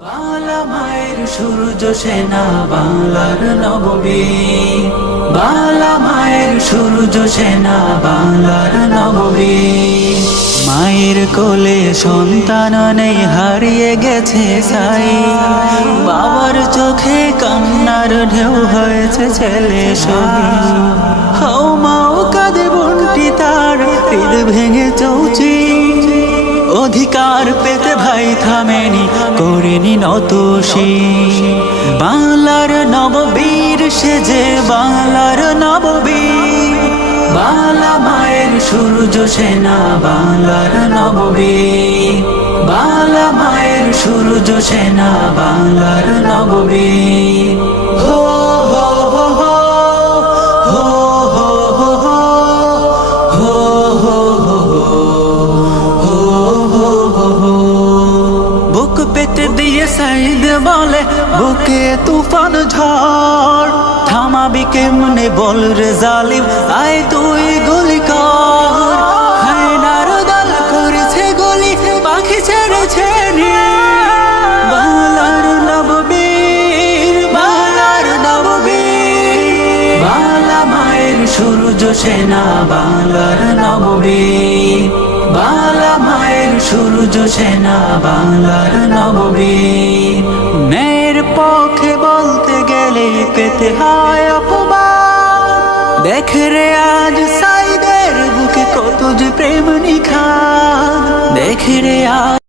বাংলা মায়ের সূর্য সেনা বাংলার নববীর, বাংলা মায়ের সূর্য সেনা বাংলার নববীর। মায়ের কোলে সন্তান নেই, হারিয়ে গেছে সাই, বাবার চোখে কান্নার ঢেউ হয়েছে ছেলে শহীদ। হাও মাও কাঁদে বোনটি তার, হৃদ ভেঙে চৌচি, অধিকার পেতে ভাই থামেনি, করেনি নত শির। বাংলার নববীর সেজে বাংলার নববীর, বাংলা মায়ের সূর্য সেনা বাংলার নববীর, বাংলা মায়ের সূর্য সেনা বাংলার নববীর। হো হো হো হো হো হো হো হো হো। বুক পেতে দিয়ে সাইদ বলে, বুকে তুফান ঝড়, থামাবি কেমনে বল রে জালিম, আয় তুই গুলি কর। হায়নার দল করেছে গুলি, পাখি ছেড়েছে বাংলার নববীর, বাংলার নববীর। বাংলা মায়ের সূর্য সেনা বাংলার নববীর, বাংলা মায়ের সূর্য সেনা বাংলার নববীর। মেয়ের পক্ষে বলতে গেলে পেতে হয় অপমান, দেখ রে আজ সাইদের বুকে কত যে প্রেম নিখান, দেখ রে আজ